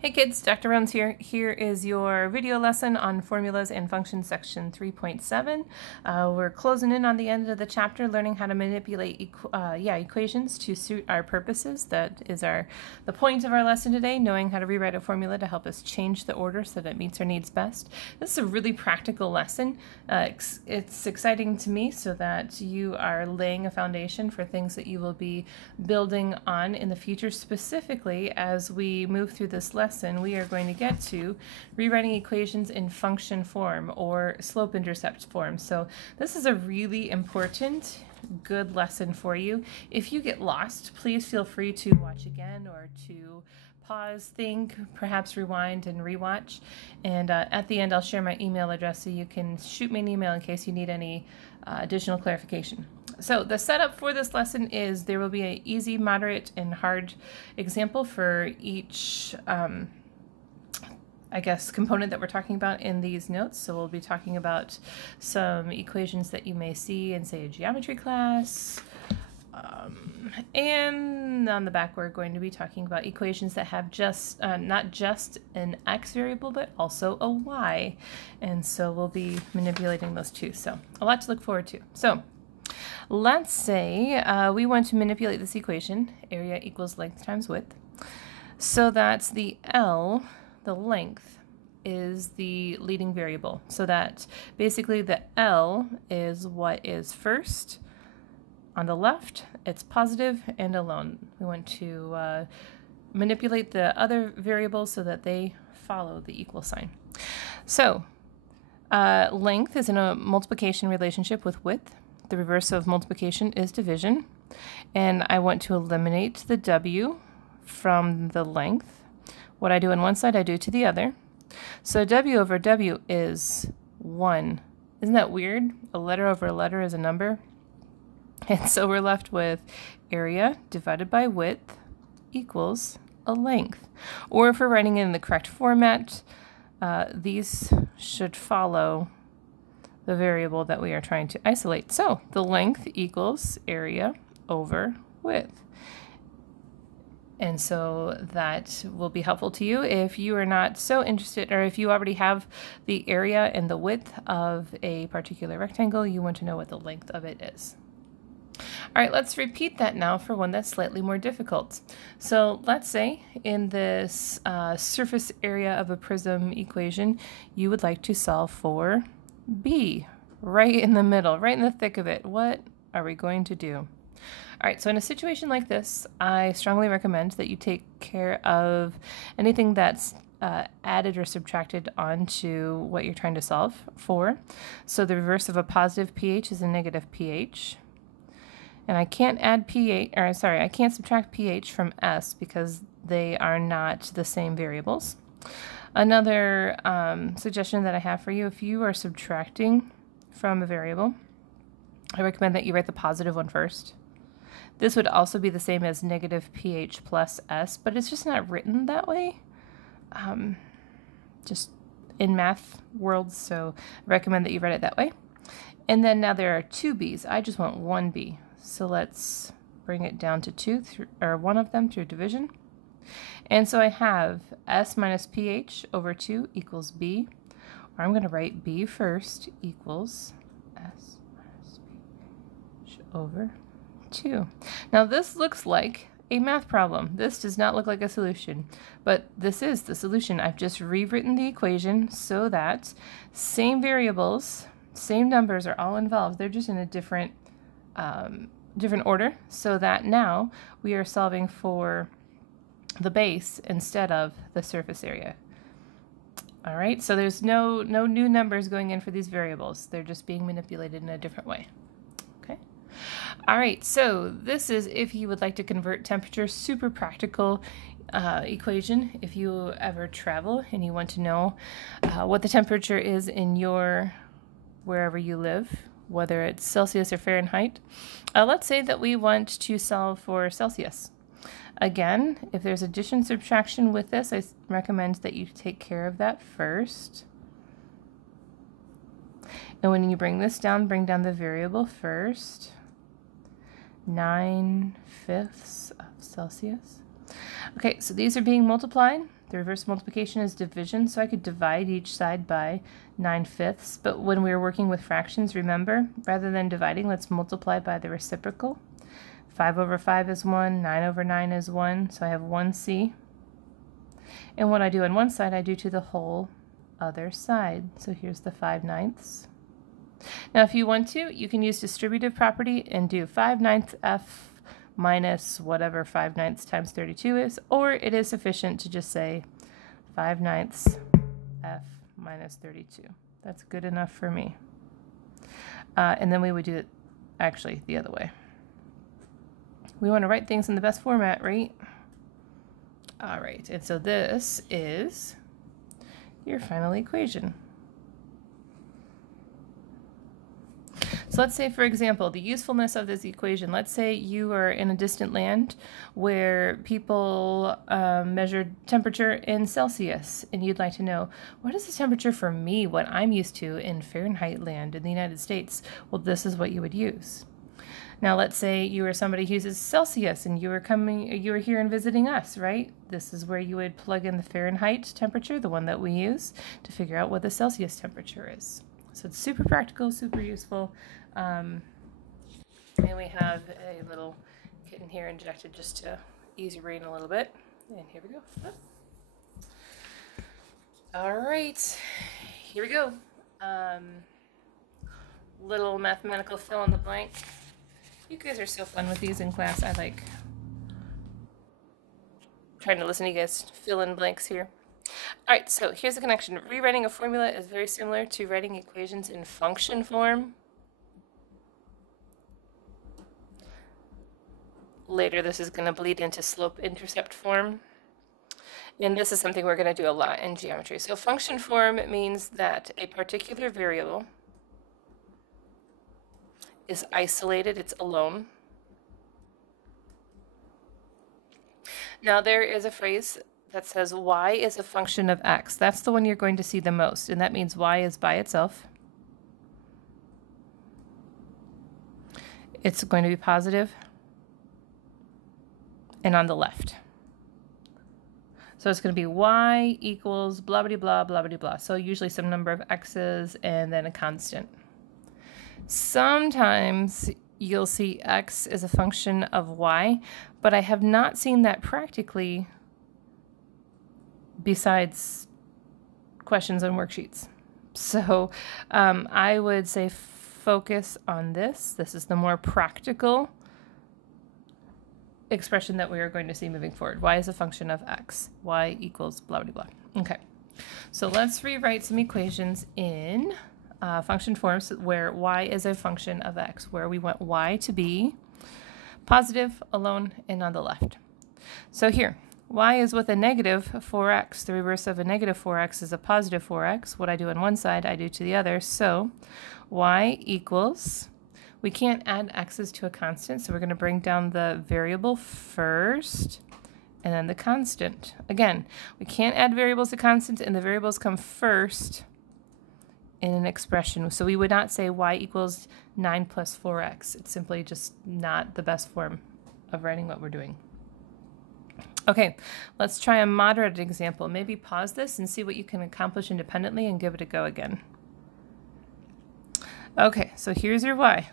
Hey kids, Dr. Rounds here. Here is your video lesson on formulas and functions section 3.7. We're closing in on the end of the chapter, learning how to manipulate equations to suit our purposes. That is the point of our lesson today, knowing how to rewrite a formula to help us change the order so that it meets our needs best. This is a really practical lesson. It's exciting to me so that you are laying a foundation for things that you will be building on in the future. Specifically, as we move through this lesson, we are going to get to rewriting equations in function form or slope-intercept form. So this is a really important, good lesson for you. If you get lost, please feel free to watch again or to pause, think, perhaps rewind and rewatch. And at the end, I'll share my email address so you can shoot me an email in case you need any additional clarification. So the setup for this lesson is there will be an easy, moderate, and hard example for each component that we're talking about in these notes. So we'll be talking about some equations that you may see in, say, a geometry class. And on the back, we're going to be talking about equations that have just not just an x variable, but also a y. And so we'll be manipulating those too. So a lot to look forward to. So let's say we want to manipulate this equation, area equals length times width, so that the L, the length, is the leading variable. So that basically the L is what is first. On the left, it's positive and alone. We want to manipulate the other variables so that they follow the equal sign. So length is in a multiplication relationship with width. The reverse of multiplication is division. And I want to eliminate the W from the length. What I do on one side, I do to the other. So W over W is 1. Isn't that weird? A letter over a letter is a number. And so we're left with area divided by width equals a length. Or if we're writing it in the correct format, these should follow the variable that we are trying to isolate. So the length equals area over width. And so that will be helpful to you if you are not so interested, or if you already have the area and the width of a particular rectangle, you want to know what the length of it is. All right, let's repeat that now for one that's slightly more difficult. So let's say in this surface area of a prism equation, you would like to solve for B, right in the middle, right in the thick of it. What are we going to do? All right, so in a situation like this, I strongly recommend that you take care of anything that's added or subtracted onto what you're trying to solve for. So the reverse of a positive pH is a negative pH. And I can't add pH, or sorry, I can't subtract pH from S because they are not the same variables. Another suggestion that I have for you, if you are subtracting from a variable, I recommend that you write the positive one first. This would also be the same as negative pH plus S, but it's just not written that way, just in math world, so I recommend that you write it that way. And then now there are two B's. I just want one B. So let's bring it down to 2, or one of them through division. And so I have S minus pH over 2 equals B. Or I'm going to write B first equals S minus pH over 2. Now this looks like a math problem. This does not look like a solution, but this is the solution. I've just rewritten the equation so that same variables, same numbers are all involved. They're just in a different order, so that now we are solving for the base instead of the surface area. All right, so there's no new numbers going in for these variables. They're just being manipulated in a different way. Okay. All right, so this is if you would like to convert temperature, super practical equation. If you ever travel and you want to know what the temperature is in wherever you live, whether it's Celsius or Fahrenheit. Let's say that we want to solve for Celsius. Again, if there's addition subtraction with this, I recommend that you take care of that first. And when you bring this down, bring down the variable first. 9/5 of Celsius. Okay, so these are being multiplied. The reverse of multiplication is division, so I could divide each side by 9/5. But when we were working with fractions, remember, rather than dividing, let's multiply by the reciprocal. 5 over 5 is 1, 9 over 9 is 1, so I have 1c. And what I do on one side, I do to the whole other side. So here's the 5/9. Now if you want to, you can use distributive property and do 5/9 f minus whatever 5/9 times 32 is, or it is sufficient to just say 5/9 f minus 32. That's good enough for me. And then we would do it actually the other way. We want to write things in the best format, right? All right, and so this is your final equation. So let's say, for example, the usefulness of this equation. Let's say you are in a distant land where people measured temperature in Celsius, and you'd like to know, what is the temperature for me, what I'm used to in Fahrenheit land in the United States? Well, this is what you would use. Now, let's say you are somebody who uses Celsius and you were here and visiting us, right? This is where you would plug in the Fahrenheit temperature, the one that we use, to figure out what the Celsius temperature is. So it's super practical, super useful. And we have a little kitten here injected just to ease your brain a little bit. And here we go. All right, here we go. Little mathematical fill in the blank. You guys are so fun with these in class. I like trying to listen to you guys fill in blanks here. All right, so here's the connection. Rewriting a formula is very similar to writing equations in function form. Later, this is going to bleed into slope-intercept form. And this is something we're going to do a lot in geometry. So function form means that a particular variable is isolated, it's alone. Now there is a phrase that says y is a function of x. That's the one you're going to see the most, and that means y is by itself. It's going to be positive and on the left. So it's going to be y equals blah, blah, blah, blah, blah, blah. So usually some number of x's and then a constant. Sometimes you'll see x as a function of y, but I have not seen that practically besides questions and worksheets. So I would say focus on this. This is the more practical expression that we are going to see moving forward. Y is a function of x. Y equals blah, blah, blah. Okay, so let's rewrite some equations in function forms where y is a function of x, where we want y to be positive, alone, and on the left. So here, y is with a negative 4x. The reverse of a negative 4x is a positive 4x. What I do on one side, I do to the other. So y equals, we can't add x's to a constant, so we're going to bring down the variable first, and then the constant. Again, we can't add variables to constants, and the variables come first in an expression. So we would not say y equals 9 plus 4x. It's simply just not the best form of writing what we're doing. Okay, let's try a moderate example. Maybe pause this and see what you can accomplish independently and give it a go again. Okay, so here's your y.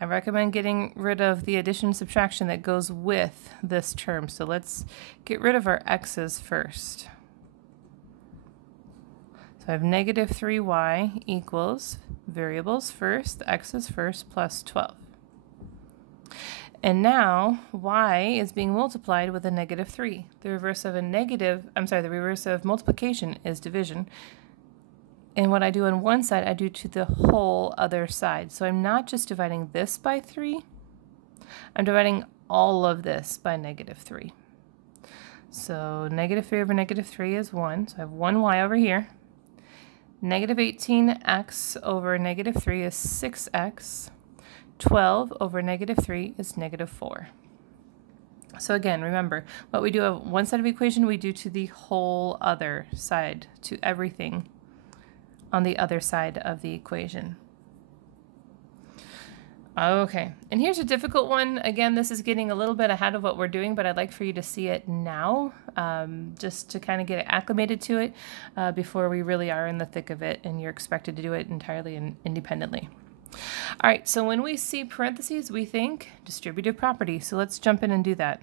I recommend getting rid of the addition and subtraction that goes with this term. So let's get rid of our x's first. So I have negative 3y equals variables first, x's first, plus 12. And now y is being multiplied with a negative 3. The reverse of the reverse of multiplication is division. And what I do on one side, I do to the whole other side. So I'm not just dividing this by 3, I'm dividing all of this by negative 3. So negative 3 over negative 3 is 1, so I have 1y over here. Negative 18x over negative 3 is 6x. 12 over negative 3 is negative 4. So again, remember, what we do on one side of the equation, we do to the whole other side, to everything on the other side of the equation. Okay, and here's a difficult one. Again, this is getting a little bit ahead of what we're doing, but I'd like for you to see it now, just to kind of get acclimated to it before we really are in the thick of it and you're expected to do it entirely and independently. All right, so when we see parentheses, we think distributive property. So let's jump in and do that.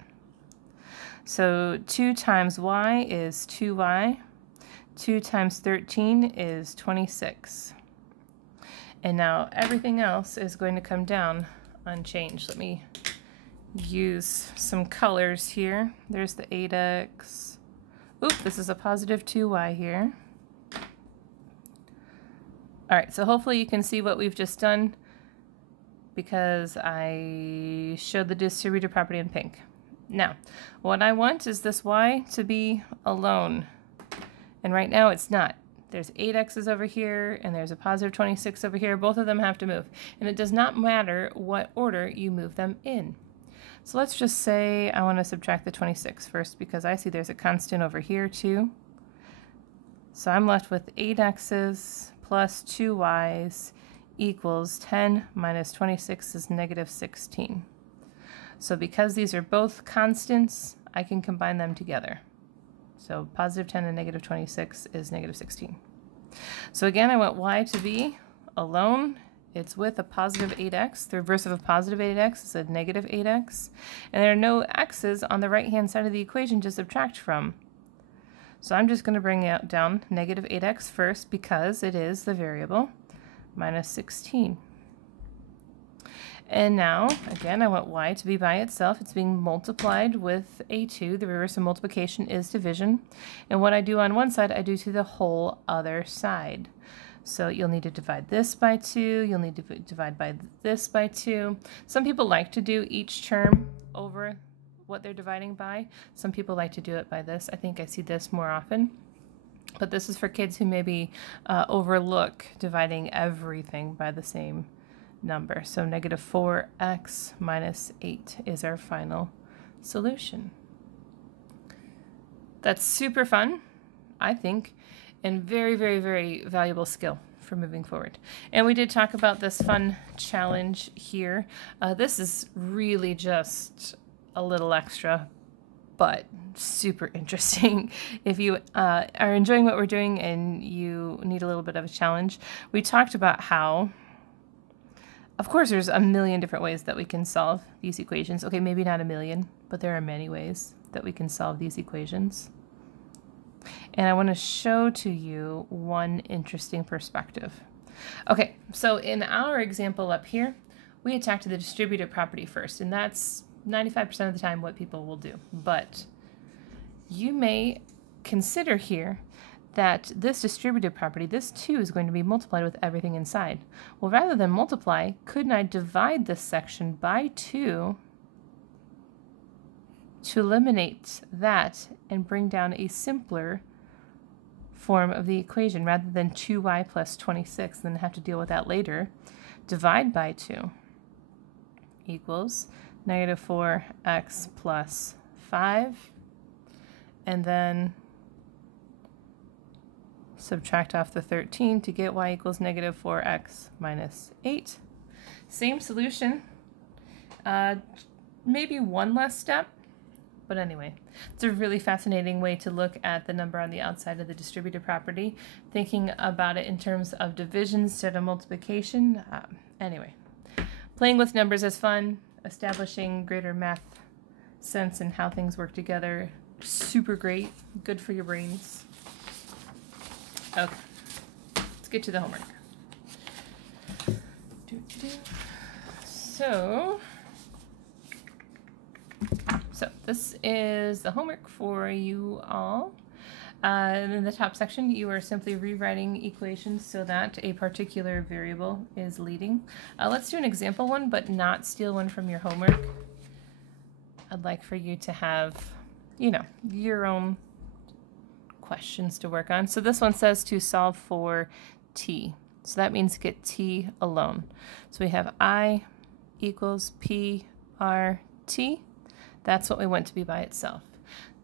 So 2 times y is 2y. 2 times 13 is 26. And now everything else is going to come down unchanged. Let me use some colors here. There's the 8x. Oop, this is a positive 2y here. All right, so hopefully you can see what we've just done because I showed the distributive property in pink. Now, what I want is this y to be alone. And right now it's not. There's 8x's over here, and there's a positive 26 over here. Both of them have to move. And it does not matter what order you move them in. So let's just say I want to subtract the 26 first because I see there's a constant over here too. So I'm left with 8x's plus 2y's equals 10 minus 26 is negative 16. So because these are both constants, I can combine them together. So positive 10 and negative 26 is negative 16. So again, I want y to be alone. It's with a positive 8x. The reverse of a positive 8x is a negative 8x. And there are no x's on the right-hand side of the equation to subtract from. So I'm just going to bring it down negative 8x first because it is the variable, minus 16. And now, again, I want y to be by itself. It's being multiplied with a 2. The reverse of multiplication is division. And what I do on one side, I do to the whole other side. So you'll need to divide this by 2. You'll need to divide by this by 2. Some people like to do each term over what they're dividing by. Some people like to do it by this. I think I see this more often. But this is for kids who maybe overlook dividing everything by the same number. So negative 4x minus 8 is our final solution. That's super fun, I think, and very, very, very valuable skill for moving forward. And we did talk about this fun challenge here. This is really just a little extra, but super interesting. If you are enjoying what we're doing and you need a little bit of a challenge, we talked about how of course, there's a million different ways that we can solve these equations. Okay, maybe not a million, but there are many ways that we can solve these equations. And I want to show to you one interesting perspective. Okay, so in our example up here, we attacked the distributive property first, and that's 95% of the time what people will do. But you may consider here that this distributive property, this 2 is going to be multiplied with everything inside. Well, rather than multiply, couldn't I divide this section by 2 to eliminate that and bring down a simpler form of the equation rather than 2y plus 26 and then have to deal with that later? Divide by 2 equals negative 4x plus 5, and then subtract off the 13 to get y equals negative 4x minus 8. Same solution, maybe one less step, but anyway, it's a really fascinating way to look at the number on the outside of the distributive property, thinking about it in terms of division instead of multiplication. Anyway, playing with numbers is fun, establishing greater math sense and how things work together, super great, good for your brains. Okay, let's get to the homework. So this is the homework for you all. In the top section, you are simply rewriting equations so that a particular variable is leading. Let's do an example one, but not steal one from your homework. I'd like for you to have, your own questions to work on. So this one says to solve for t. So that means get t alone. So we have I equals p r t. That's what we want to be by itself.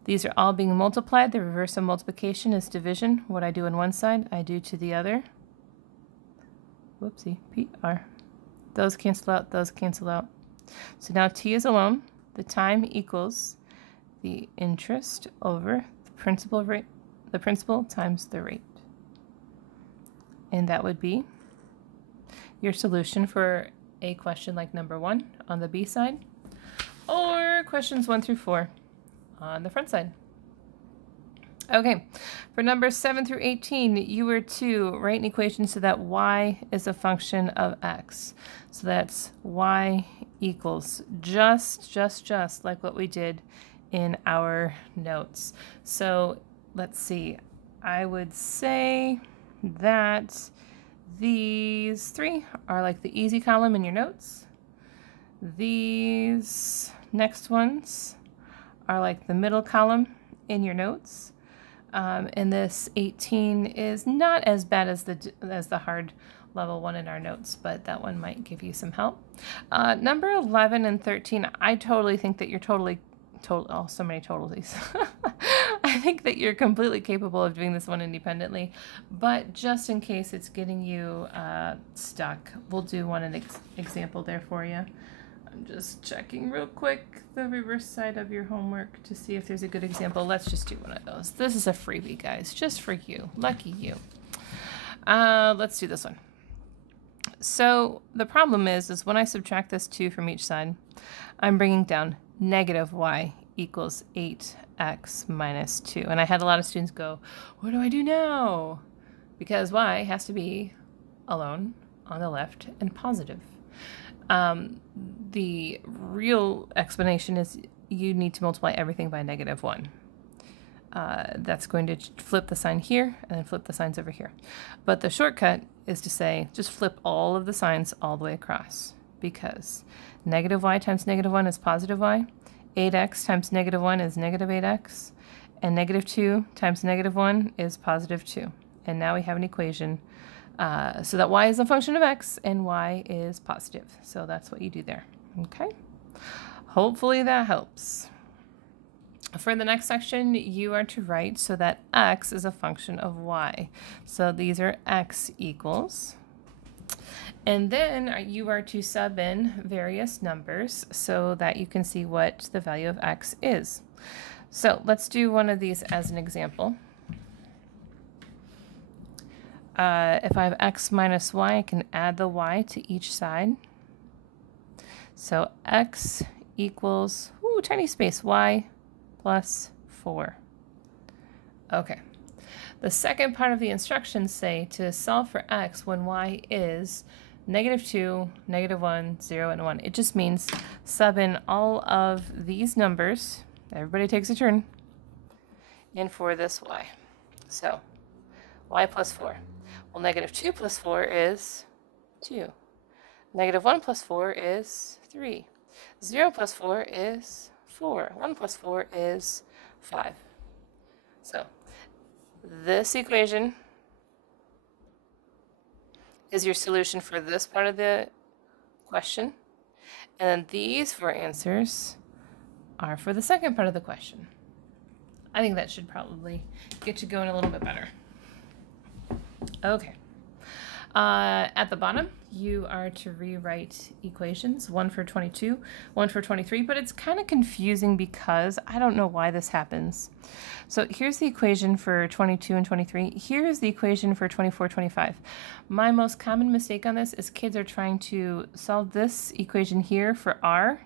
These are all being multiplied. The reverse of multiplication is division. What I do on one side, I do to the other. Whoopsie, p r. Those cancel out, those cancel out. So now t is alone. The time equals the interest over the principal rate, the principal times the rate. And that would be your solution for a question like number 1 on the B side, or questions 1 through 4 on the front side. Okay, for numbers 7 through 18, you were to write an equation so that y is a function of x. So that's y equals just like what we did in our notes. So let's see, I would say that these 3 are like the easy column in your notes. These next ones are like the middle column in your notes. And this 18 is not as bad as the hard level 1 in our notes, but that one might give you some help. Number 11 and 13, I totally think that you're oh, so many totalies. I think that you're completely capable of doing this one independently, but just in case it's getting you stuck, we'll do an example there for you. I'm just checking real quick the reverse side of your homework to see if there's a good example. Let's just do one of those. This is a freebie, guys, just for you. Lucky you. Let's do this one. So the problem is when I subtract this 2 from each side, I'm bringing down negative y equals 8x minus 2. And I had a lot of students go, what do I do now? Because y has to be alone on the left and positive. The real explanation is you need to multiply everything by negative 1. That's going to flip the sign here and then flip the signs over here. But the shortcut is to say just flip all of the signs all the way across, because negative y times negative 1 is positive y, 8x times negative 1 is negative 8x, and negative 2 times negative 1 is positive 2. And now we have an equation so that y is a function of x and y is positive. So that's what you do there. Okay? Hopefully that helps. For the next section, you are to write so that x is a function of y. So these are x equals. And then you are to sub in various numbers so that you can see what the value of x is. So let's do one of these as an example. If I have x minus y, I can add the y to each side. So x equals, ooh, tiny space, y plus 4. Okay. The second part of the instructions say to solve for x when y is negative 2, negative 1, 0, and 1. It just means sub in all of these numbers. Everybody takes a turn. And for this y. So y plus 4. Well, negative 2 plus 4 is 2. Negative 1 plus 4 is 3. 0 plus 4 is 4. 1 plus 4 is 5. So this equation is your solution for this part of the question. And then these 4 answers are for the second part of the question. I think that should probably get you going a little bit better. Okay. At the bottom, you are to rewrite equations, one for 22, one for 23, but it's kind of confusing because I don't know why this happens. So here's the equation for 22 and 23. Here's the equation for 24, 25. My most common mistake on this is kids are trying to solve this equation here for R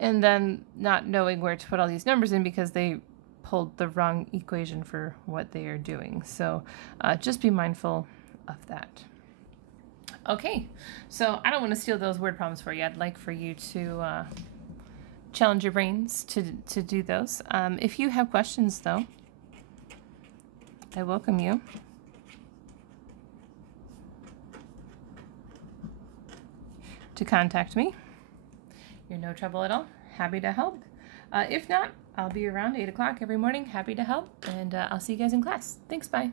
and then not knowing where to put all these numbers in because they pulled the wrong equation for what they are doing. So just be mindful of that. Okay, so I don't want to steal those word problems for you. I'd like for you to challenge your brains to do those. If you have questions, though, I welcome you. To contact me. You're no trouble at all. Happy to help. If not, I'll be around 8 o'clock every morning. Happy to help, and I'll see you guys in class. Thanks, bye.